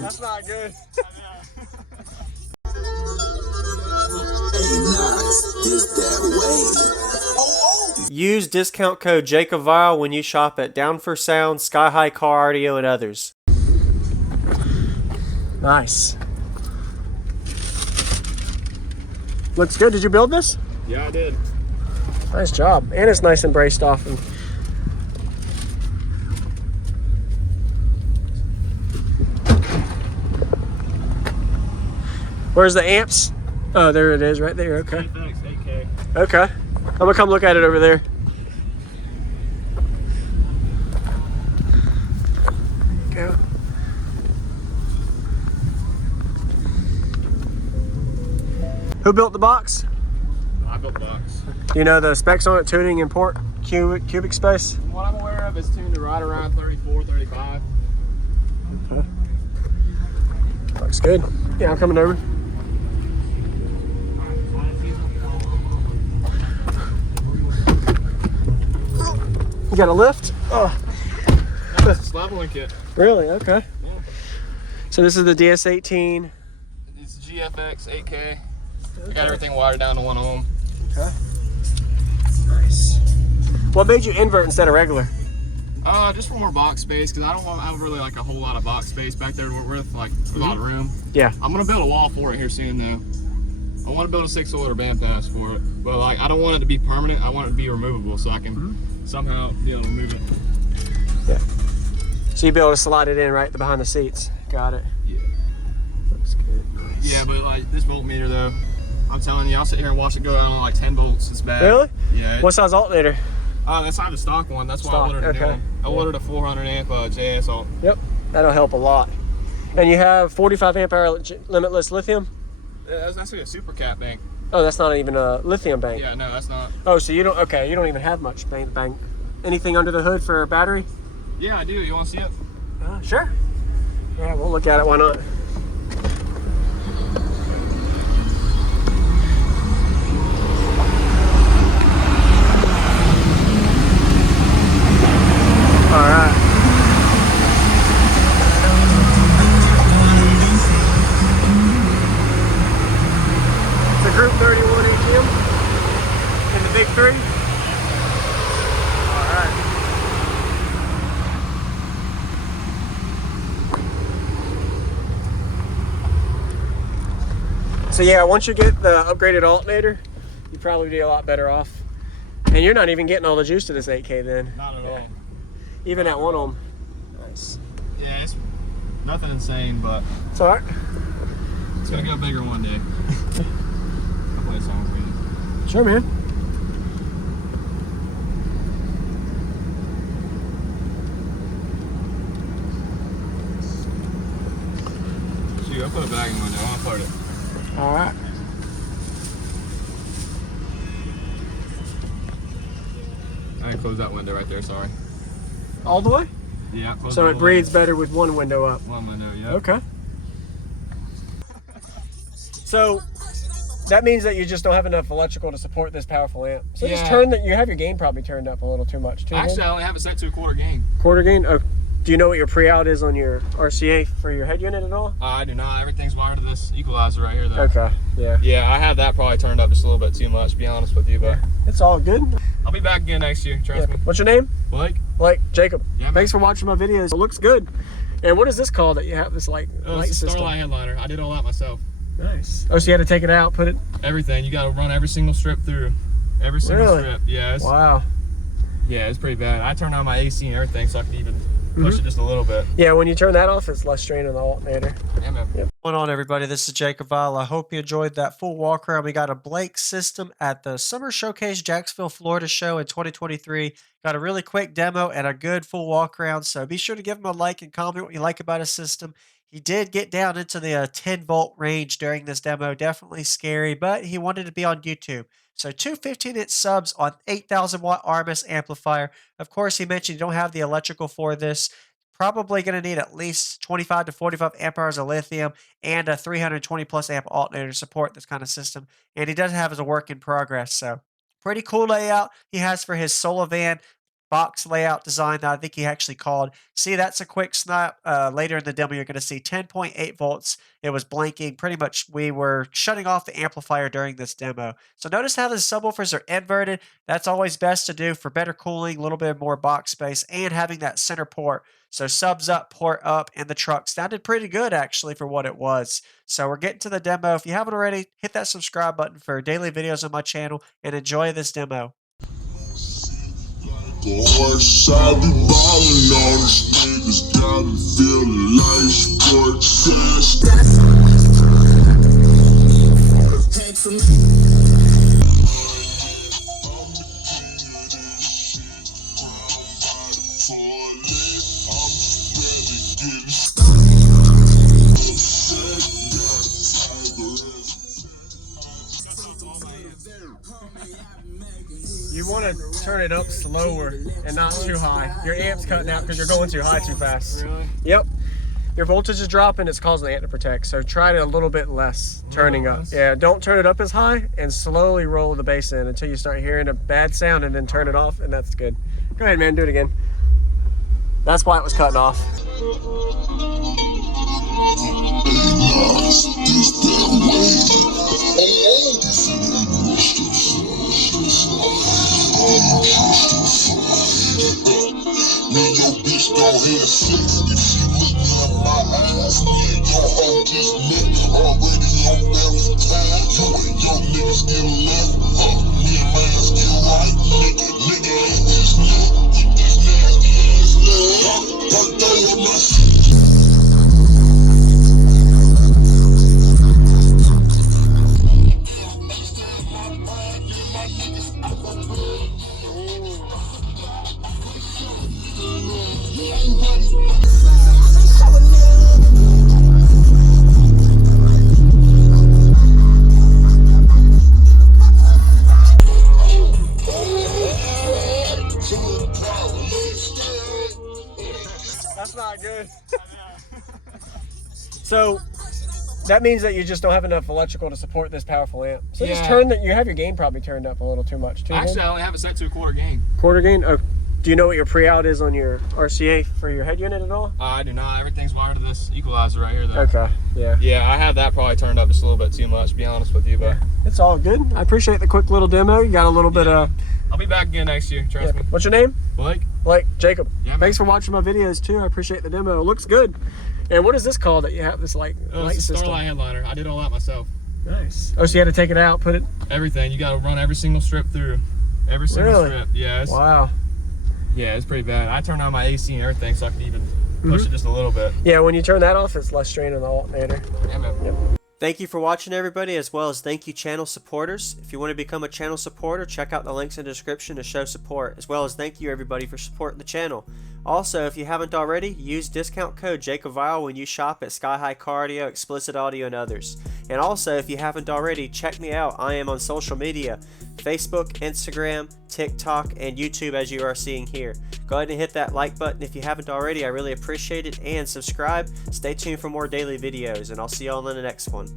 That's not good. Use discount code JACOBVILE when you shop at Down for Sound, Sky High Car Audio, and others. Nice. Looks good. Did you build this? Yeah, I did. Nice job. And it's nice and braced off. And where's the amps? Oh, there it is right there. Okay. Thanks, 8K. Okay. I'm gonna come look at it over there. Go. Who built the box? I built the box. Do you know the specs on it, tuning and port, cubic space? What I'm aware of is tuned to right around 34, 35. Okay. Looks good. Yeah, I'm coming over. You got a lift? Oh. That's a leveling kit. Really? Okay. Yeah. So this is the DS18. It's GFX 8K. Okay. I got everything wired down to 1 ohm. Okay. Nice. What made you invert instead of regular? Just for more box space, because I don't have really like a whole lot of box space back there to work with, like a lot of room. Yeah. I'm gonna build a wall for it here soon though. I want to build a 6-cylinder bandpass for it, but like I don't want it to be permanent. I want it to be removable so I can somehow be able to move it. Yeah. So you'd be able to slide it in right behind the seats. Got it. Yeah. Looks good. Nice. Yeah, but like this voltmeter though, I'm telling you, I'll sit here and watch it go down to like 10 volts. It's bad. Really? Yeah. What size alternator? That's not the stock one. That's why I ordered a new one. I ordered a 400 amp JS alt. Yep. That'll help a lot. And you have 45 amp hour limitless lithium? Yeah, that's actually a super cap bank. Oh, that's not even a lithium bank. Yeah, no, that's not. Oh, so you don't, okay, you don't even have much bank. Anything under the hood for a battery? Yeah, I do. You want to see it? Sure. Yeah, we'll look at it. Why not? All right. It's a Group 31 ATM in the big 3. All right. So yeah, once you get the upgraded alternator, you'd probably be a lot better off. And you're not even getting all the juice to this 8K then. Not at all. Even at 1 ohm. Nice. Yeah, it's nothing insane, but It's all right. it's gonna go bigger one day. I'll play songs with you. Sure, man. Shoot, I'll put a bag in the window. I'll put it. All right. I didn't close that window right there, sorry. All the way? Yeah, close So all it the breathes way. better with one window up. One window, yeah. Okay. So that means that you just don't have enough electrical to support this powerful amp. So just Yeah. turn that. You have your gain probably turned up a little too much too. Actually, I only have it set to a quarter gain. Quarter gain. Oh, do you know what your pre-out is on your RCA for your head unit at all? I do not. Everything's wired to this equalizer right here, though. Okay. Yeah. Yeah, I have that probably turned up just a little bit too much, to be honest with you, but It's all good. I'll be back again next year. Trust me. What's your name? Blake. Blake. Jacob. Yeah, man. Thanks for watching my videos. It looks good. And what is this called that you have this light It's a system? Starlight headliner. I did all that myself. Nice. Oh, so you had to take it out, put it. Everything. You got to run every single strip through. Every single Really? strip. Yeah. Wow. Yeah, it's pretty bad. I turned on my AC and everything so I could even push it just a little bit. Yeah, when you turn that off, it's less strain on the alternator. Yeah, man. Yep. What's going on, everybody? This is Jacob Vile. I hope you enjoyed that full walk around. We got a Blake system at the Summer Showcase Jacksonville, Florida show in 2023. Got a really quick demo and a good full walk around. So be sure to give him a like and comment what you like about his system. He did get down into the 10 volt range during this demo. Definitely scary, but he wanted to be on YouTube. So two 15-inch subs on 8,000 watt RMS amplifier. Of course, he mentioned you don't have the electrical for this. Probably going to need at least 25 to 45 amp hours of lithium and a 320 plus amp alternator to support this kind of system. And he does have as a work in progress. So pretty cool layout he has for his Sullivan box layout design that I think he actually called. See, that's a quick snap. Later in the demo, you're going to see 10.8 volts. It was blinking. Pretty much we were shutting off the amplifier during this demo. So notice how the subwoofers are inverted. That's always best to do for better cooling, a little bit more box space, and having that center port. So subs up, port up, and the truck sounded pretty good actually for what it was. So we're getting to the demo. If you haven't already, hit that subscribe button for daily videos on my channel and enjoy this demo. I be ballin' on these niggas, got me feelin' like sports You want to turn it up slower and not too high. Your amp's cutting out because you're going too high too fast. Really? Yep. Your voltage is dropping, it's causing the amp to protect. So try it a little bit less, turning up. Yeah, don't turn it up as high and slowly roll the bass in until you start hearing a bad sound and then turn it off, and that's good. Go ahead, man, do it again. That's why it was cutting off. That's not good. So that means that you just don't have enough electrical to support this powerful amp. So just turn that. You have your gain probably turned up a little too much too. Actually, I only have it set to a quarter gain. Quarter gain? Oh, do you know what your pre-out is on your RCA for your head unit at all? I do not. Everything's wired to this equalizer right here, though. Okay, yeah. Yeah, I have that probably turned up just a little bit too much, to be honest with you, but it's all good. I appreciate the quick little demo. You got a little bit of... I'll be back again next year, trust me. What's your name? Blake. Blake, Jacob. Yeah, thanks for watching my videos too. I appreciate the demo. It looks good. And what is this called that you have this light It's a system? Starlight headliner. I did all that myself. Nice. Oh, so you had to take it out, put it... Everything. You got to run every single strip through. Every single strip. Yeah. Wow. Yeah, it's pretty bad. I turned on my AC and everything so I could even push it just a little bit. Yeah, when you turn that off, it's less strain on the alternator. Yeah, man. Yep. Thank you for watching, everybody, as well as thank you, channel supporters. If you want to become a channel supporter, check out the links in the description to show support, as well as thank you, everybody, for supporting the channel. Also, if you haven't already, use discount code JACOBVILE when you shop at Sky High Cardio, Explicit Audio, and others. And also, if you haven't already, check me out. I am on social media, Facebook, Instagram, TikTok, and YouTube, as you are seeing here. Go ahead and hit that like button if you haven't already. I really appreciate it. And subscribe. Stay tuned for more daily videos, and I'll see y'all in the next one.